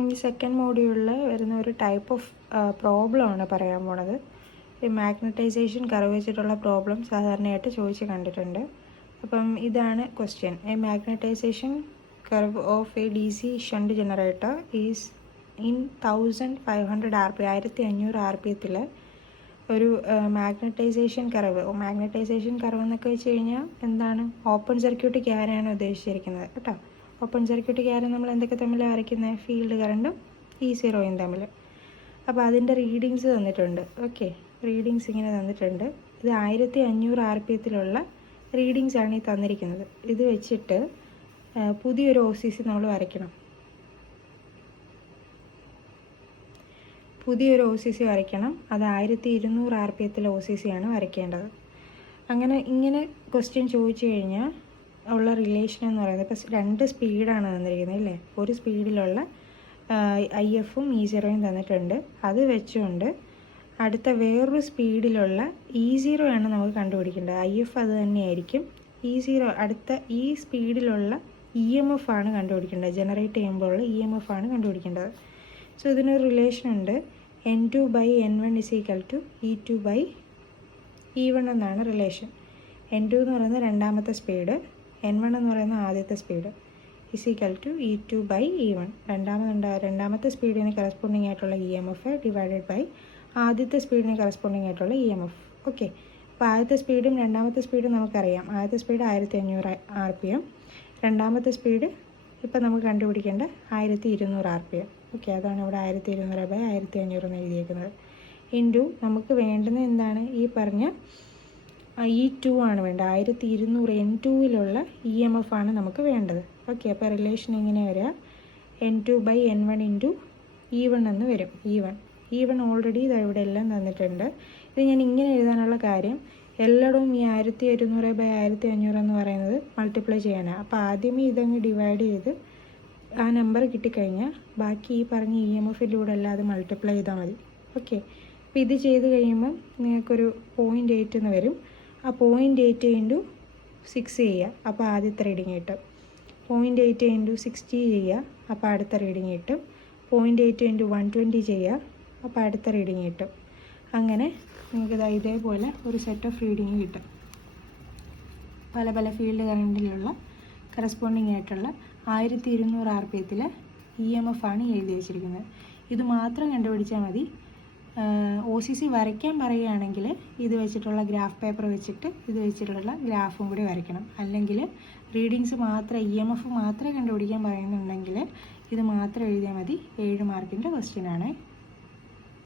ഈ സെക്കൻഡ് മോഡ്യൂളിൽ വരുന്ന ഒരു ടൈപ്പ് ഓഫ് പ്രോബ്ലമാണ് പറയാൻ പോണത്. ഈ മാഗ്നറ്റൈസേഷൻ കർവ് വെച്ചിട്ടുള്ള പ്രോബ്ലം സാധാരണയായിട്ട് ചോദിച്ച് കണ്ടിട്ടുണ്ട്. അപ്പം ഇതാണ് question. A magnetisation curve of A D C shunt generator is in 1500 RPM 1500 RPMത്തിൽ ഒരു മാഗ്നറ്റൈസേഷൻ കർവ്. മാഗ്നറ്റൈസേഷൻ കർവ് എന്നൊക്കെ വെച്ച് കഴിഞ്ഞാൽ എന്താണ്? ഓപ്പൺ സർക്യൂട്ട് ക്യാരാണ് ഉദ്ദേശിച്ചിരിക്കുന്നത് കേട്ടോ. ഓപ്പൺ സർക്യൂട്ട് ക്യാര നമ്മൾ എന്തൊക്കെ തമ്മിൽ വരയ്ക്കുന്നത്? ഫീൽഡ് കറണ്ടും E0യും തമ്മിൽ. അപ്പോൾ അതിൻ്റെ റീഡിങ്സ് തന്നിട്ടുണ്ട്. ഓക്കെ, റീഡിങ്സ് ഇങ്ങനെ തന്നിട്ടുണ്ട്. ഇത് 1500 RPMത്തിലുള്ള റീഡിങ്സാണ് ഈ തന്നിരിക്കുന്നത്. ഇത് വെച്ചിട്ട് പുതിയൊരു OCC നമ്മൾ വരയ്ക്കണം. പുതിയൊരു OCC വരയ്ക്കണം. അത് 1200 RPMത്തിലെ OCC ആണ് വരയ്ക്കേണ്ടത്. ഇങ്ങനെ ക്വസ്റ്റ്യൻ ചോദിച്ചു കഴിഞ്ഞാൽ ഉള്ള റിലേഷൻ എന്ന് പറയുന്നത്, ഇപ്പോൾ 2 സ്പീഡാണ് തന്നിരിക്കുന്നത് അല്ലേ. ഒരു സ്പീഡിലുള്ള IFഉം E0യും തന്നിട്ടുണ്ട്. അത് വെച്ചുകൊണ്ട് അടുത്ത വേറൊരു സ്പീഡിലുള്ള E0 ആണ് നമുക്ക് കണ്ടുപിടിക്കേണ്ടത്. IF അത് തന്നെയായിരിക്കും. E0 അടുത്ത ഈ സ്പീഡിലുള്ള EMF ആണ് കണ്ടുപിടിക്കേണ്ടത്. ജനറേറ്റ് ചെയ്യുമ്പോഴുള്ള EMF ആണ് കണ്ടുപിടിക്കേണ്ടത്. സോ ഇതിനൊരു റിലേഷൻ ഉണ്ട്. N2/N1 = E2/E1 എന്നാണ് റിലേഷൻ. N2 എന്ന് പറയുന്നത് രണ്ടാമത്തെ സ്പീഡ്, N1 എന്ന് പറയുന്നത് ആദ്യത്തെ സ്പീഡ്, E2/E1. രണ്ടാമത്തെ സ്പീഡിന് കറസ്പോണ്ടിങ് ആയിട്ടുള്ള EMF ഡിവൈഡഡ് ബൈ ആദ്യത്തെ സ്പീഡിന് കറസ്പോണ്ടിങ് ആയിട്ടുള്ള EMF. ഓക്കെ, അപ്പോൾ ആദ്യത്തെ സ്പീഡും രണ്ടാമത്തെ സ്പീഡും നമുക്കറിയാം. ആദ്യത്തെ സ്പീഡ് 1500 RPM, രണ്ടാമത്തെ സ്പീഡ് ഇപ്പം നമുക്ക് കണ്ടുപിടിക്കേണ്ട 1200 RPM. ഓക്കെ, അതാണ് ഇവിടെ 1200/1500 എന്ന് എഴുതിയേക്കുന്നത്. ഇൻറ്റു നമുക്ക് വേണ്ടുന്നത് എന്താണ്? ഈ പറഞ്ഞ E2 ആണ് വേണ്ടത്. 1200 N2യിലുള്ള EMF ആണ് നമുക്ക് വേണ്ടത്. ഓക്കെ, അപ്പോൾ റിലേഷൻ എങ്ങനെ വരിക? N2/N1 × E1 എന്ന് വരും. E1 ഓൾറെഡി ഇവിടെ എല്ലാം തന്നിട്ടുണ്ട്. ഇത് ഞാൻ ഇങ്ങനെ എഴുതാനുള്ള കാര്യം, എല്ലായിടവും ഈ 1200/1500 എന്ന് പറയുന്നത് മൾട്ടിപ്ലൈ ചെയ്യാനാണ്. അപ്പോൾ ആദ്യമേ ഇതങ്ങ് ഡിവൈഡ് ചെയ്ത് ആ നമ്പർ കിട്ടിക്കഴിഞ്ഞാൽ ബാക്കി ഈ പറഞ്ഞ EMFിലൂടെ എല്ലാം അത് മൾട്ടിപ്ലൈ ചെയ്താൽ മതി. ഓക്കെ, അപ്പോൾ ഇത് ചെയ്ത് കഴിയുമ്പം നിങ്ങൾക്കൊരു 0.8 എന്ന് വരും. ആ 0.8 × 6 ചെയ്യുക, അപ്പോൾ ആദ്യത്തെ റീഡിങ് കിട്ടും. 0.8 × 60 ചെയ്യുക, അപ്പോൾ അടുത്ത റീഡിങ് കിട്ടും. 0.8 × 120 ചെയ്യുക, അപ്പോൾ അടുത്ത റീഡിങ് കിട്ടും. അങ്ങനെ നിങ്ങൾക്ക് ഇതേപോലെ ഒരു സെറ്റ് ഓഫ് റീഡിങ് കിട്ടും. പല പല ഫീൽഡ് കറണ്ടിലുള്ള കറസ്പോണ്ടിങ് ആയിട്ടുള്ള 1200 RPMത്തിലെ EMF ആണ് എഴുതി വെച്ചിരിക്കുന്നത്. ഇത് മാത്രം കണ്ടുപിടിച്ചാൽ മതി. OCC വരയ്ക്കാൻ പറയുകയാണെങ്കിൽ ഇത് വെച്ചിട്ടുള്ള ഗ്രാഫ് പേപ്പർ വെച്ചിട്ട് ഇത് വെച്ചിട്ടുള്ള ഗ്രാഫും കൂടി വരയ്ക്കണം. അല്ലെങ്കിൽ റീഡിങ്സ് മാത്രം EMF മാത്രമേ കണ്ടുപിടിക്കാൻ പറയുന്നുണ്ടെങ്കിൽ ഇത് മാത്രം എഴുതിയാൽ മതി. 7 മാർക്കിൻ്റെ ക്വസ്റ്റ്യനാണ്.